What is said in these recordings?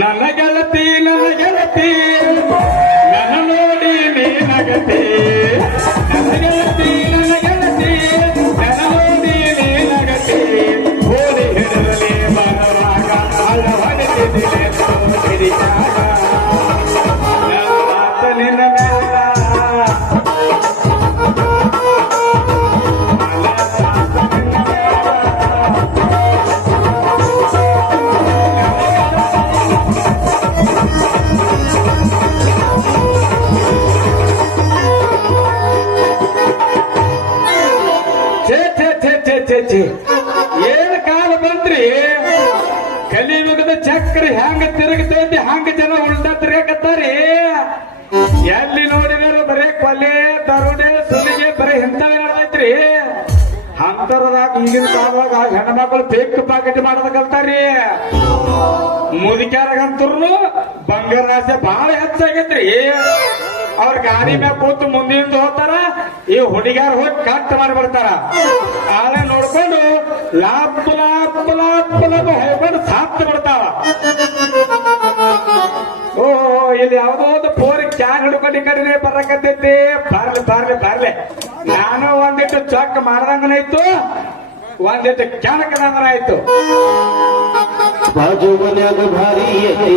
ನನ್ನ ಗೆಳತಿ ಛೇ ಏನ್ ಕಾಲ ಬಂದ್ರಿ? ಕಲಿಯುಗದ ಚಕ್ರ ಹ್ಯಾಂಗ ತಿರುಗತೈತಿ ಹ್ಯಾಂಗ ಜನ ಉಲ್ಟಾ ಎಲ್ಲಿ ನೋಡಿದ್ರು ಬರೇ ಕೊಲೆ ತರುಣೆ ಸುಲಿಗೆ, ಬರೇ ಇಂಥವೇ ನಡೆದೈತ್ರಿ. ಅಂತರದಾಗ ಈಗಿನ ಕಾಲದಾಗ ಹೆಣ್ಮಕ್ಳು ಬೇಕ್ ಪಾಕೆಟ್ ಮಾಡೋದ ಕಲ್ತಾರಿ ಮುದುಕ್ಯಾರಗಂತರು ಬಂಗಾರ ಆಸೆ ಬಹಳ ಹೆಚ್ಚಾಗೈತ್ರಿ. ಅವ್ರ ಗಾಡಿ ಮ್ಯಾಗ ಕೂತು ಮುಂದಿಂದ ಹೋಗ್ತಾರ ಈ ಹುಡುಗ್ಯಾರ ಹೋಗಿ ಕಟ್ ಮಾಡಿಬಿಡ್ತಾರ ಆಳೆ ನೋಡ್ಕೊಂಡು ಲಾಪ್ ಲಾಪ್ ಲಾಪ್ ಲಾಪ್ ಹೊಯ್ಕೊಂಡು ಸಾತ್ ಬಿಡ್ತಾವ. ಓ ಇಲ್ಲಿ ಯಾವುದೋ ಒಂದು ಪೋರಿ ಕ್ಯಾನ್ ಹಿಡ್ಕೊಂಡು ಕಡೆ ಬರಕತ್ತೈತಿ. ಬರ್ಲಿ ಬರ್ಲಿ ಬರ್ಲಿ. ನಾನು ಒಂದಿಟ್ಟು ಚೊಕ್ ಮಾಡ್ದಂಗನಾಯ್ತು ಒಂದಿಟ್ಟು ಕೆಣಕದಂಗನಾಯ್ತು ಬಾಜು ಮನ್ಯಾಗ ಭಾರಿ ಐತಿ.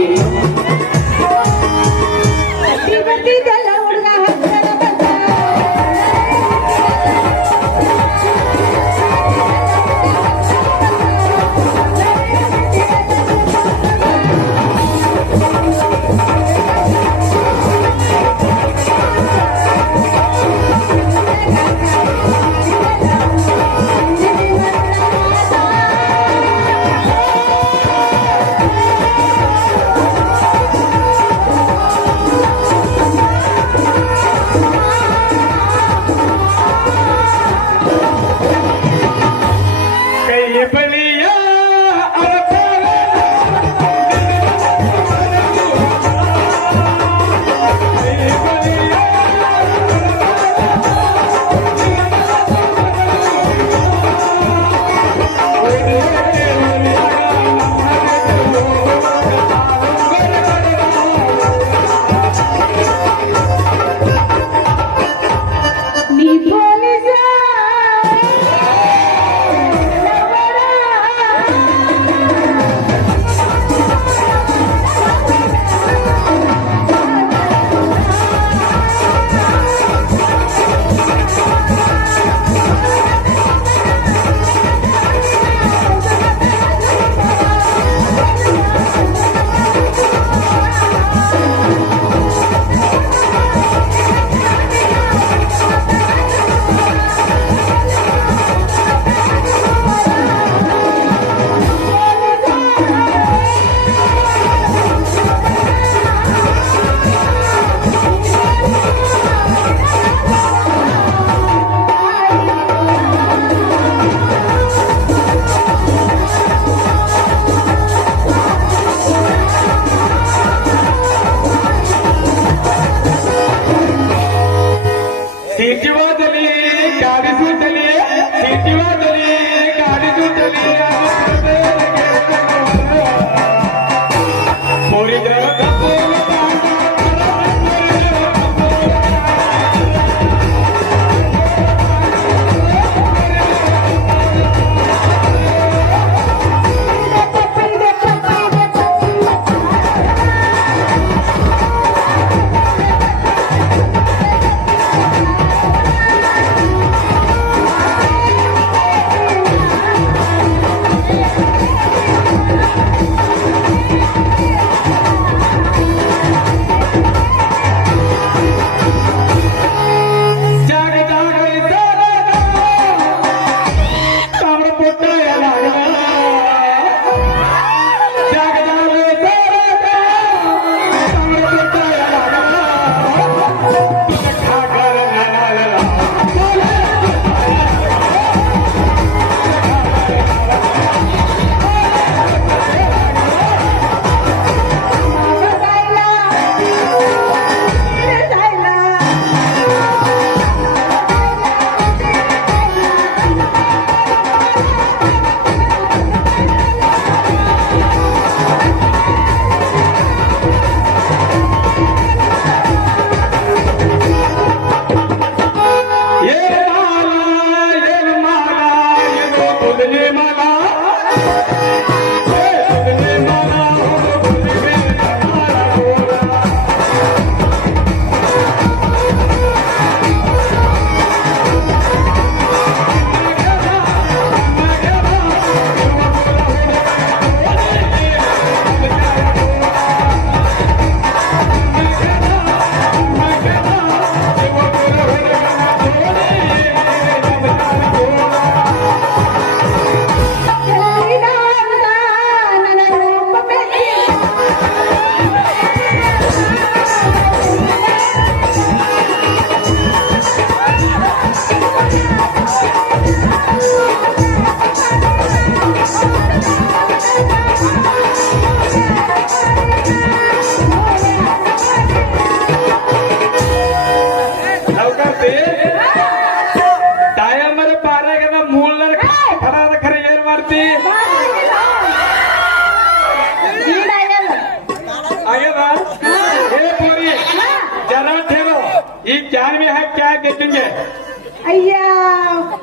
ಅಯ್ಯ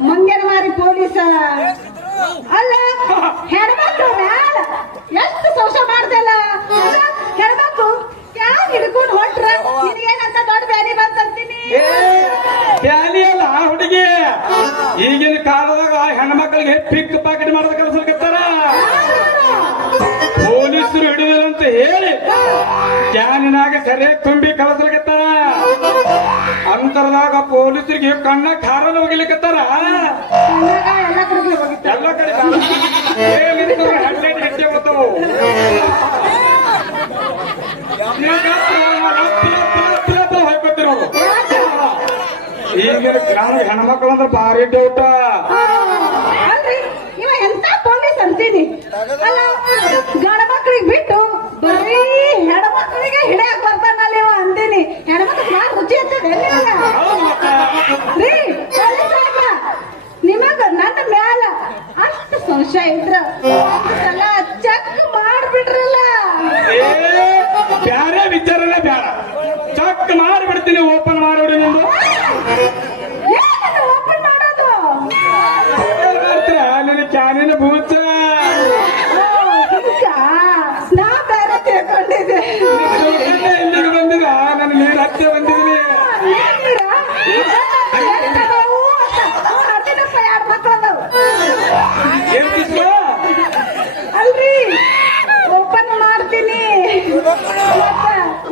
ಮಂಗನ ಮಾರಿ ಪೊಲೀಸ. ಅಲ್ಲ, ಹೆಣ್ಮಕ್ಳು ಮ್ಯಾಲ ಎಷ್ಟು ಸೋಸ ಮಾಡ್ದಲ್ಲ? ಹೆಣ್ಮಕ್ಳು ಯಾವ ಹಿಡ್ಕೊಂಡು ಹೊಟ್ರ? ಏನಂತ ದೊಡ್ಡ ಬ್ಯಾನಿ ಬಂತೀನಿ ಬ್ಯಾನಿ ಅಲ್ಲ ಹುಡುಗಿ. ಈಗಿನ ಕಾಲದಾಗ ಹೆಣ್ಮಕ್ಳಿಗೆ ಪಿಕ್ ಪಾಕೆಟ್ ಮಾಡೋದ ಕಲ್ಸಲ್ಕತ್ತಾರ ಪೊಲೀಸರು ಹಿಡಿದ್ರು ಅಂತ ಹೇಳಿ. ಕ್ಯಾನಿನಾಗ ಸರಿಯಾಗಿ ತುಂಬಿ ಕಳಿಸ್ಲಿಕತ್ತಾರ ಅಂತರದಾಗ ಪೊಲೀಸರಿಗೆ ಕಣ್ಣ ಖಾರನ ಹೋಗಿಲಿಕತ್ತಾರ? ಕಣ್ಣಾಗ ಎಲ್ಲ ಕಡೆ ಈಗಿನ ಗ್ರಾಮ ಹೆಣ್ಮಕ್ಳು ಅಂದ್ರೆ ಭಾರಿ ಡೌಟ. ಎಂತ ಅಂತೀನಿ ಬಿಟ್ಟು ಬರೀ ಹೆಣ್ಮಕ್ಳಿಗೆ ಹಿಡಿಯಕ್ ಬರ್ತಾನಲ್ಲ ಇವ ಅಂದೇನಿ. ಹೆಣ್ಮಕ್ಳು ಮಾಡಿ ರುಚಿ ಹತ್ತದ ರೀ ನಿಮಗ ನನ್ನ ಮ್ಯಾಲ ಅಷ್ಟು ಸಂಶಯ ಇದ್ರ. ಒಂದ್ಸಲ ಚೆಕ್ ಮಾಡ್ಬಿಟ್ರಲ್ಲ. ಬ್ಯಾರೆ ವಿಚಾರನೇ ಬ್ಯಾಡ. ಚೆಕ್ ಮಾಡ್ಬಿಡ್ತೀನಿ ಓಪನ್ ಏನ್ ಬಂದಿದ್ವಿ ಅಲ್ರಿ ಓಪನ್ ಮಾಡ್ತೀನಿ. ಮತ್ತ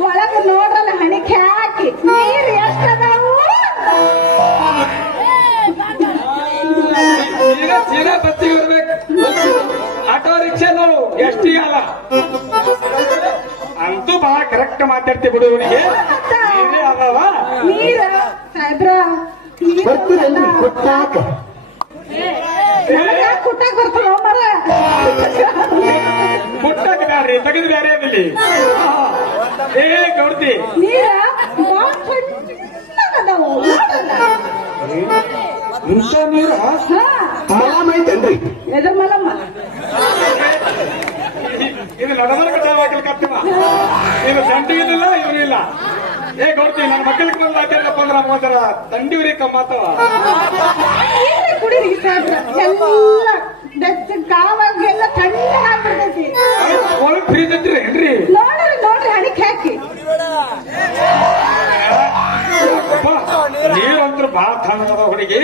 ಒಳಗ ನೋಡ್ರಲ್ಲ ಹಣಿಕೆ ಹಾಕಿ ನೀರ್ ಎಷ್ಟದಾವು? ಈಗ ಸೀದಾ ಬಸ್ಸಿಗೆ ಬರ್ಬೇಕು. ಆಟೋ ರಿಕ್ಷಾ ಅಲ್ಲ ಅಂತೂ ಬಹಳ ಕರೆಕ್ಟ್ ಮಾತಾಡ್ತೀವಿ ಬಿಡು ಇವನಿಗೆ. ಇಂಥ ನೀರು ಹಾ ಮಲಾಮ್ ಐತೇನ್ರಿ ಎದ್ರ ಮಲಮ್ಮ ಇದು ನಡಮನ ಕಟ್ಟಾಕಲ್ ಕತ್ತಿವ ಇದು ದಂಡಿಗಿಲ್ಲ ಇವನು ಇಲ್ಲ ಏ ಗೌಡ್ತಿ ನನ್ನ ಮಕ್ಕಳಿಗೆ ಬಂದು ಮಾತಾಡಪ್ಪ ಅಂದ್ರ ಮಾತಾಡ ದಂಡಿ ಉರಿ ಕಮ್ಮಾತವ ನೀರೇ ಕುಡೀರಿ ಸಾಹೇಬ್ರ ಎಲ್ಲ ಬೆಚ್ಚ ಕಾವಾಗೆಲ್ಲ ತಣ್ಣಗಾಗ್ಬಿಡ್ತೈತಿ ಒಳಗ್ ಫ್ರೀಜ್ ಇದ್ರಿ ಏನ್ರಿ ನೋಡ್ರಿ ನೋಡ್ರಿ ಹಣಿಕೆ ಹಾಕಿ ನೀರು ನೀರಂದ್ರೆ ಬಹಳ ತಣ್ಣದ ಹುಡುಗಿ.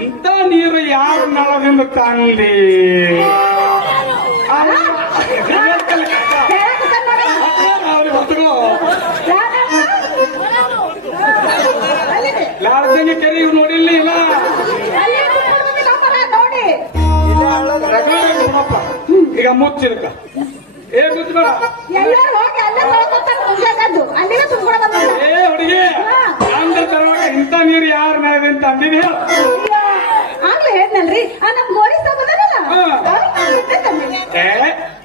ಇಂಥ ನೀರು ಯಾರು ನಳದಿಂದ ತಂದಿ? ಲಾರ್ಜನಿ ಕೆರೆ ಇವ್ ನೋಡಿಲ್ಲ ಇವ. ಈಗ ಮುಚ್ಚಿರ್ಕ. ಏ ಮುಚ್ಚಬೇಡ ಎಲ್ಲರೂ ಹೋಗಿ ಅಲ್ಲೇ ತೊಳ್ಕೊತಾರೆ ಮುಂಜಾನೆದ್ದು ಅಲ್ಲಿಗೆ ತುಂಬ್ಕೊಂಡು ಬಂದಿಲ್ಲ ಏ ಹುಡುಗಿ ಅಂದ್ರ ತರುವಾಗ ಇಂಥ ನೀರು ಯಾರ ಅಂತ ಅಂದಿನಿ ಆಗ್ಲೇ ಹೇಳ್ನಲ್ರಿ ಆ ನಮ್ ಗೋರಿ ಸಾಬದಲ್ಲ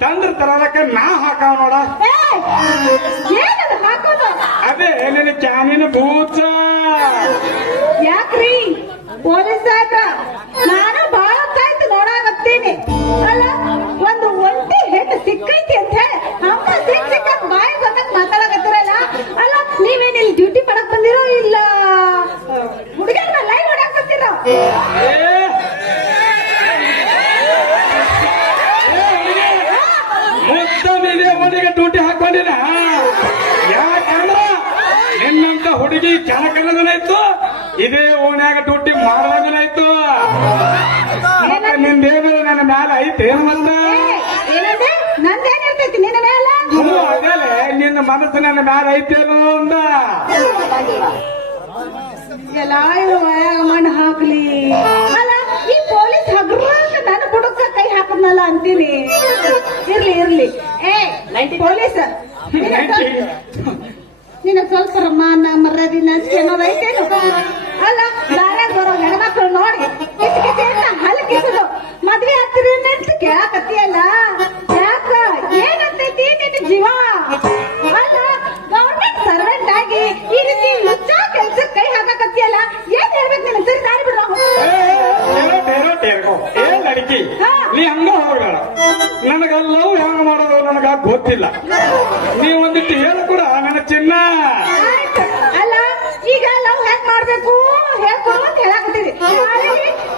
ತಂದ್ರ ತರೋದಕ್ಕೆ ನಾ ಹಾಕಾವ ನೋಡ. ಏನದು ಹಾಕೋದು? ಅದೇ ನಿನ್ನ ಕ್ಯಾನಿನ ಭೂತ ಯಾಕ್ರಿ? ಪೊಲೀಸ್ ಸಾಹೇಬ್ರ? ಹುಡುಗಿ ಕೆಲಕನದನಾಯ್ತು ಇದೇ ಓಣ್ಯಾಗ ಡ್ಯೂಟಿ ಮಾಡ್ದಂಗನಾಯ್ತು. ಮತ್ತೆ ನಿಂದೇನು ನನ್ನ ಮ್ಯಾಲ ಐತೆ ಅದೇ ಮತ್ತ? ನಂದೇನಿರ್ತೈತಿ ನಿನ್ನ ಮನಸ್ಸು ನನ್ನ ಮ್ಯಾಲ ಐತೇನೋ ಅಂದ. ಮಣ್ಣು ಹಾಕ್ಲಿ. ಅಲ್ಲ ಈ ಪೊಲೀಸ್ ಹಗ್ರಾಗ ನನ್ನ ಬುಡಕ್ಕ ಕೈ ಹಾಕದ್ನಲ್ಲ ಅಂತೀನಿ ಇರ್ಲಿ ಇರ್ಲಿ. ಏ ಪೊಲೀಸ್. ನಿನ್ನ ಸ್ವಲ್ಪ ಮಾನ ಮರ್ಯಾದಿ ಅನ್ನೋದು ಐತೇನು ಅಲ್ಲ ದಾರ್ಯಾಗ ಬರೋ ಹೆಣ್ಮಕ್ಳು ನೋಡಿ ಕಿಸದು ಮದ್ವೆ ಆಗ್ತೀರಿ ಅಂತ ಕೇಳಕತ್ತಿಯಲ್ಲ ಜೀವ ಅಲ್ಲ ಸರ್ವೆಂಟ್ ಆಗಿ ಈ ರೀತಿ ಕೆಲ್ಸಕ್ಕೆ ಕೈ ಸರಿ ನನಗ ಲವ್ ಹೆಂಗ ಮಾಡೋದು ನನಗ ಗೊತ್ತಿಲ್ಲ ನೀ ಒಂದಿಟ್ಟು ಹೇಳು ಮಾಡ್ಬೇಕು? ಅಂತ ಹೇಳಾಕತ್ತೀರಿ.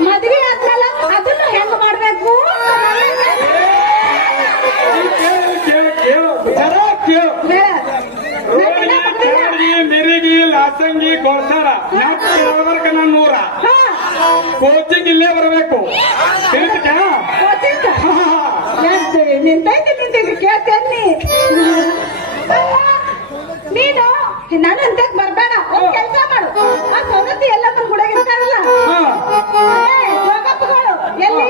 ಮದ್ವೆ ಆದ್ಮೇಲೆ ಅದನ್ನ ಹೆಂಗ್ ಮಾಡ್ಬೇಕು? ಮಿರಿಗಿ ಲಾಸಂಗಿ ನಾನು ನೂರ ಕೋಚಿಂಗ್ ಇಲ್ಲೇ ಬರಬೇಕು ನಿಂತೈತಿ ಆ ಸೌದತ್ತಿ ಎಲ್ಲ ನಮ್ ಕೂಡ ಇರ್ತಾರಲ್ಲ ಜೋಗಪ್ಪಗಳು ಎಲ್ಲಿ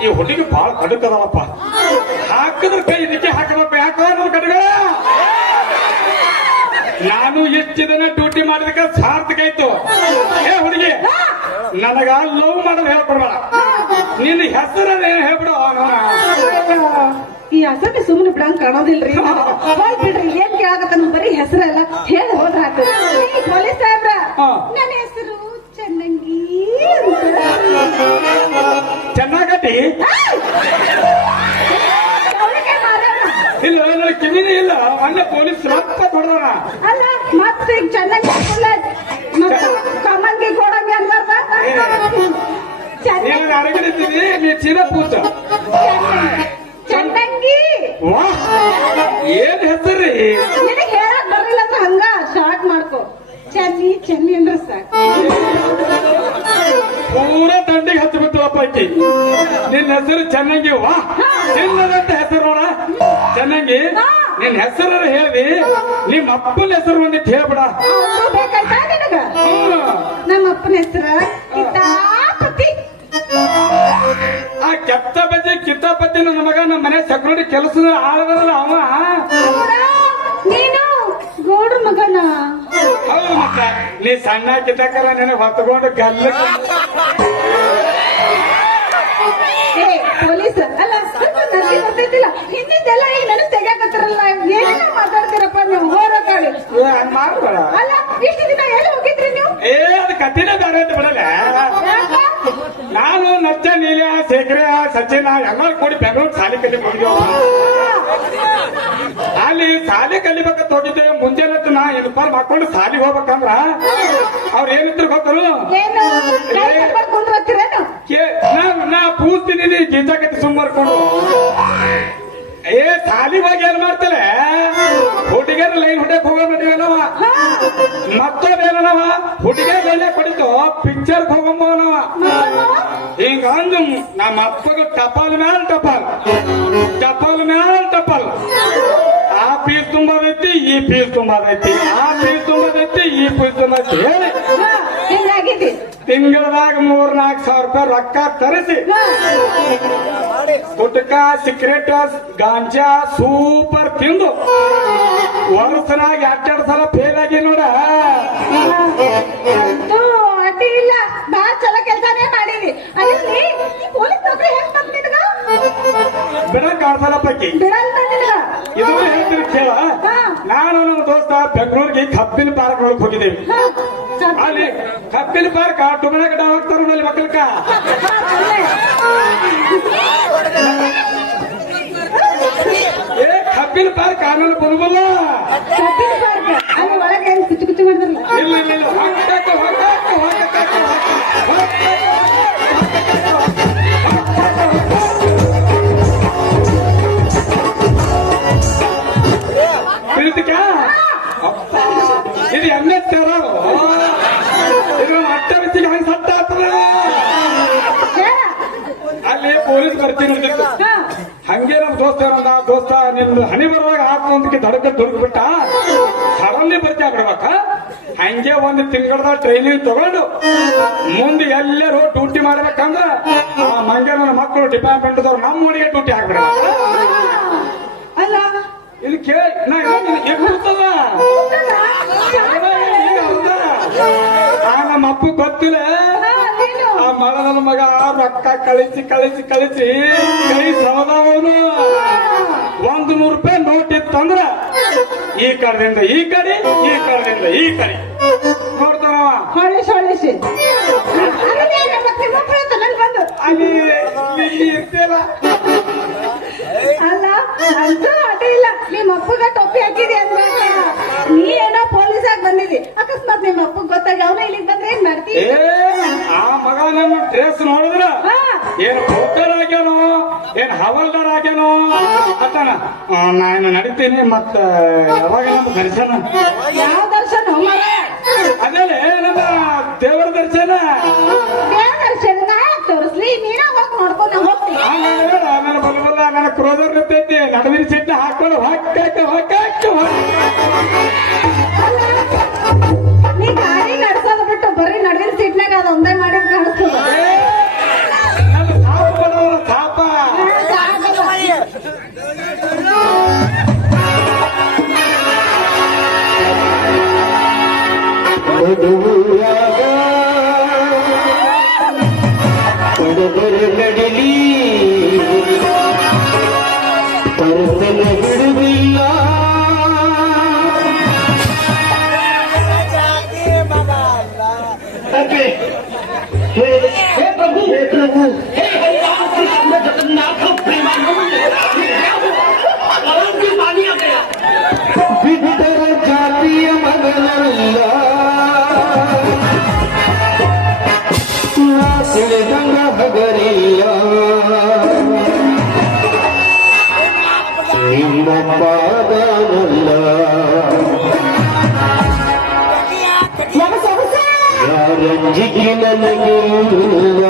ಈ ಹುಡುಗಿ ಬಹಳ ಕಡುಕದವಪ್ಪ ನನಗ ಲವ್ ಮಾಡಲು ಹೇಳ್ಕೊಡ್ಬೇಡ. ನಿನ್ನ ಹೆಸರು ಹೇಳ್ಬಿಡು. ಅವನ ಈ ಅಸತಿ ಸುಮ್ಮನೆ ಬಿಡಂಗ್ ಕಾಣೋದಿಲ್ರಿ. ಹೋಗ್ ಬಿಡ್ರಿ ಏನ್ ಕೇಳಾಕತ್ತ ಬರೀ ಹೆಸರಲ್ಲ ಹೇಳಿ ಹೋದ್ರ ಪೊಲೀಸ್ ಸಾಹೇಬ್ರ. ನನ್ನ ಹೆಸರು ಚನ್ನಂಗಿ ಚೆನ್ನಾಗತಿ? ಇಲ್ಲ ಕಿವಿನೇ ಇಲ್ಲ. ಅಣ್ಣ ಪೊಲೀಸ್ ರಕ್ತ ಹೊಡೆದವನ ಅಲ್ಲ ಮತ್ತೆ ಈಗ ಚನ್ನಂಗಿ ಕಮಂಗಿ ಕೊಡಂಗಿ ಅರಗಿಡಿದ್ದೀನಿ ನೀ ಚೀನ ಪೂತ ಚನ್ನಂಗಿ ವಾ ಏನ್ ಹೆಸರಿ ನಿನಗೆ ಹೇಳಕ್ ಬರ್ಲಿಲ್ಲ ಅಂದ್ರೆ ಹಂಗ ಶಾರ್ಟ್ ಮಾಡ್ಕೋ. ಚನ್ನಿ ಚನ್ನಿ ಅಂದ್ರೆ ಸಾಕು. ಪೂರ ದಂಡಿಗೆ ಹತ್ತು ಬಿತ್ತಲಪ್ಪ ಆಕಿ ನಿನ್ನ ಹೆಸರು ಚೆನ್ನಾಗಿ ವಾ. ಚಿನ್ನದಂತ ಹೆಸರು ನೋಡ. ಚೆನ್ನಾಗಿ ನಿನ್ನ ಹೆಸರ ಹೇಳ್ದಿ. ನಿಮ್ಮ ಅಪ್ಪನ ಹೆಸರು ಒಂದಿಟ್ಟು ಹೇಳ್ಬಿಡ. ಬೇಕಾಯ್ತಾ ನಿನಗ. ನಮ್ಮ ಅಪ್ಪನ ಹೆಸರ ಕಿತಾಪತಿ. ಆ ಕೆತ್ತ ಬಜ್ಜಿ ಕಿತ್ತಾಪತಿ ನನ್ನ ಮಗ ನಮ್ಮ ಮನೆ ಸೆಕ್ಯೂರಿಟಿ ಕೆಲಸದ ಆಳದಲ್ಲ ಅವ. ನೀನು ಗೌಡ್ರ ಮಗನ. ಹೌದು ಮತ್ತ ನೀ ಸಣ್ಣ ಕಿತ್ತಕರ ನೆನೆ ಹೊತ್ಕೊಂಡು ಗಲ್ಲ ಪೊಲೀಸ್ ಅಲ್ಲ ನನಗೆ ಈಗ ನನಗ್ ತೆಗ್ಯಾಕತ್ತಾರಲ್ಲ ಏನೆಲ್ಲ ಮಾತಾಡ್ತೀರಪ್ಪ ನೀವು ಹೋರ ಕಾಡಿ ಅಲ್ಲ ಇಷ್ಟು ದಿನ ಎಲ್ಲಿ ಹೋಗಿದ್ರಿ ನೀವು ಏ ಅದು ಕತ್ತಿನ ಬೇರೆ ಅಂತ ಬಿಡಲ್ಲ ಯಾಕ? ನಾನು ನಚ್ಚ ನೀಲ ಶೇಖರ ನಾ ಎಲ್ಲರೂ ಕೂಡಿ ಬೆಂಗಳೂರು ಸಾಲಿ ಕಲಿ ಹೋಗಿದ್ದೇವೆ ಅಲ್ಲಿ ಸಾಲಿ ಕಲಿಬೇಕಂತ ಹೋಗಿದ್ದೇವೆ ಮುಂಜಾನೆ ನಾ ಇನ್ಫಾರ್ಮ್ ಹಾಕೊಂಡು ಶಾಲೆಗೆ ಹೋಗ್ಬೇಕಂದ್ರ ಅವ್ರ ಏನಿದ್ರು ಗೊತ್ತರು ನಾ- ನಾ ಪೂರ್ತಿನಿ ನೀ ಗಿಂಜಾಕತ್ತಿ ಸುಮ್ಮರ್ಕೊಂಡು. ಏ ಶಾಲಿಗೆ ಹೋಗಿ ಏನ್ ಮಾಡ್ತಲೆ? ಹುಡುಗರ ಲೈನ್ ಹುಡಕ್ ಹೋಗೋ ನಡಿವೇನವ ಮತ್ತೊಂದೇನವ ಹುಡುಗಿಯರ ಲೈನ್ ಕೊಡಿತು ಪಿಕ್ಚರ್ ಹೋಗಂಬವನವ ಹಿಂಗ ಅಂದು ನಮ್ಮ ಅಪ್ಪಗ ಟಪಾಲ್ ಮ್ಯಾಲ ಟಪಾಲ್. ಟಪಾಲ್ ಮ್ಯಾಲ ಟಪಾಲ್. ಆ ಪೀಸ್ ತುಂಬದೈತಿ ಈ ಪೀಸ್ ತುಂಬದೈತಿ ಆ ಪೀಸ್ ತುಂಬದೈತಿ ಈ ಪೀಸ್ ತುಂಬದೈತಿ ಹೇಳಿ. ತಿಂಗಳದಾಗ ಮೂರ್ ನಾಲ್ಕು ಸಾವಿರ ರೂಪಾಯಿ ರೊಕ್ಕ ತರಿಸಿ. ಪುಟಕ ಗುಟ್ಕ ಸಿಗರೇಟ್ ಗಾಂಜಾ ಸೂಪರ್ ತಿಂದು. ವರ್ಷನಾಗ ಎರಡೆರಡು ಸಲ ಫೇಲ್ ಆಗಿ ನೋಡ. ಅಡ್ಡಿ ಇಲ್ಲ. ಬಾ ಚಲೋ ಕೆಲಸನೇ ಮಾಡಿದಿ ಅಲ್ಲಿ ಪೊಲೀಸ್ ನೌಕರಿ ಹೆಂಗ್ ಬಿಡಕ್ ಆಡ್ಸಲ್ಲ ಪೈಕಿ. ಬಿಡಲ್ಲ ನಿನಗ ಇದು ಹೇಳ್ತೀನಿ ಕೇಳ. ನಾನು ನಮ್ಮ ದೋಸ್ತ ಬೆಂಗಳೂರಿಗೆ ಕಬ್ಬಿನ ಪಾರ್ಕ್ ನೋಡಕ್ ಹೋಗಿದ್ದೇವೆ ಅಲ್ಲಿ ಕಬ್ಬಿನ ಪಾರ್ಕ್ ಟುಮನ ಗಡ ಹೋಗ್ತಾರ ಅಲ್ಲಿ ಮಕ್ಕಳಕ್ಕ ಏ ಕಬ್ಬಿನ ಪಾರ್ಕ್ ಆಮೇಲೆ ಬರುವಲ್ಲ? ಇಲ್ಲ ಇಲ್ಲ ಇಲ್ಲ. ದೋಸ್ತ ಏನಂದ ದೋಸ್ತ ನಿನ್ನ ಹನಿ ಬರುವಾಗ ಹಾಕೊಂದಕ್ಕೆ ದಡಕ ದುಡ್ಬಿಟ್ಟ ಸಡನ್ಲಿ ಬರ್ತೀಯ ಬಿಡ್ಬೇಕ ಹಂಗೆ ಒಂದು ತಿಂಗಳದ ಟ್ರೈನಿಂಗ್ ತಗೊಂಡು ಮುಂದೆ ಎಲ್ಲರೂ ಡ್ಯೂಟಿ ಮಾಡ್ಬೇಕಂದ್ರ ಆ ಮಂಗನ ಮಕ್ಕಳು ಡಿಪಾರ್ಟ್ಮೆಂಟ್ದವ್ರು ನಮ್ಮ ಊರಿಗೆ ಡ್ಯೂಟಿ ಹಾಕ್ಬಿಡ ಅಲ್ಲ ಇಲ್ಲಿ ಕೇಳಿ ನಾ ನಮ್ಮ ಅಪ್ಪ ಗೊತ್ತಿಲ್ಲ. ಮಳದ ಮಗ ರೊಕ್ಕ ಕಳಿಸಿ ಕಳಿಸಿ ಕಳಿಸಿ ಕೈ ಸವದವನು ಒಂದು ನೂರು ರೂಪಾಯಿ ನೋಟ್ ಇತ್ತಂದ್ರ ಈ ಕಡೆದಿಂದ ಈ ಕಡೆ ಈ ಕಡೆದಿಂದ ಈ ಕಡೆ. ನೋಡ್ತಾನವ ಹೊಳಿಸಿ ಹೊಳಿಸಿ ಅಲ್ಲಿ ಇಲ್ಲಿ ಇರ್ತಿಯಲ್ಲ? ಅಲ್ಲ ಅಂತೂ ಅಡ್ಡಿ ಇಲ್ಲ. ನಿಮ್ಮ ಅಪ್ಪಗ ಟೊಪ್ಪಿ ಹಾಕಿದಿ ನಿಮ್ಮ ಅಪ್ಪ ಗೊತ್ತಾಗಿ ಅವನ ಇಲ್ಲಿಗೆ ಬಂದ್ರೆ ಏನ್ ಮಾಡ್ತಿ? ಏ ಆ ಮಗ ನನ್ನ ಡ್ರೆಸ್ ನೋಡಿದ್ರ? ಏನ್ ಪೋಕರ್ ಆಗ್ಯಾನೋ? ಏನ್ ಹವಲ್ದಾರ್ ಆಗ್ಯಾನೋ? ಅತ್ತಾನ ನಾನು ನಡಿತೀನಿ ಮತ್ತ ಯಾವಾಗ ನಮ್ಮ ದರ್ಶನ? ಯಾವ ದರ್ಶನ? ಮರ ಅಲ್ಲೇ ನಮ್ಮ ದೇವರ ದರ್ಶನ. ಯಾವ ದರ್ಶನ? ತೋರಿಸ್ಲಿ ನೀನ ಹೋಗಿ ನೋಡ್ಕೊಂಡು ಹೋಗ್ತೀನಿ. ಆಮೇಲೆ ಬೇಡ, ಆಮೇಲೆ ಬಲ್ಲ ಬಲ್ಲ ನನ್ನ ಕ್ರೋಸರ್ ಇರ್ತೈತಿ ನಡುವಿನ ಸಿಟ್ಟ ಹಾಕೊಂಡು ಹೊಕ್ಕಾಕ ಹೊಕ್ಕಾಕ ಅಲ್ಲ, ನಡುವಿನ ಸೀಟ್ನಾಗ ಅದ ಒಂದೇ ಮಾಡಿದ್ ಕಾಣಿಸ್ತದ ನನ್ನ प्रभु हे भगवान श्री राम जगन्नाथ प्रेमानंद भगवान की पानी आ गया ಬಿಟ್ಟರ ಜಾತಿಯ ಮಗನಲ್ಲ ನಾ ತಿಳಿದಂಗ ಹಗರಿಲ್ಲ ನಿಮ್ಮ ಪಾದನಲ್ಲ ಯಾರಂಜಿಗೆ ನನಗೆ ಇಲ್ಲ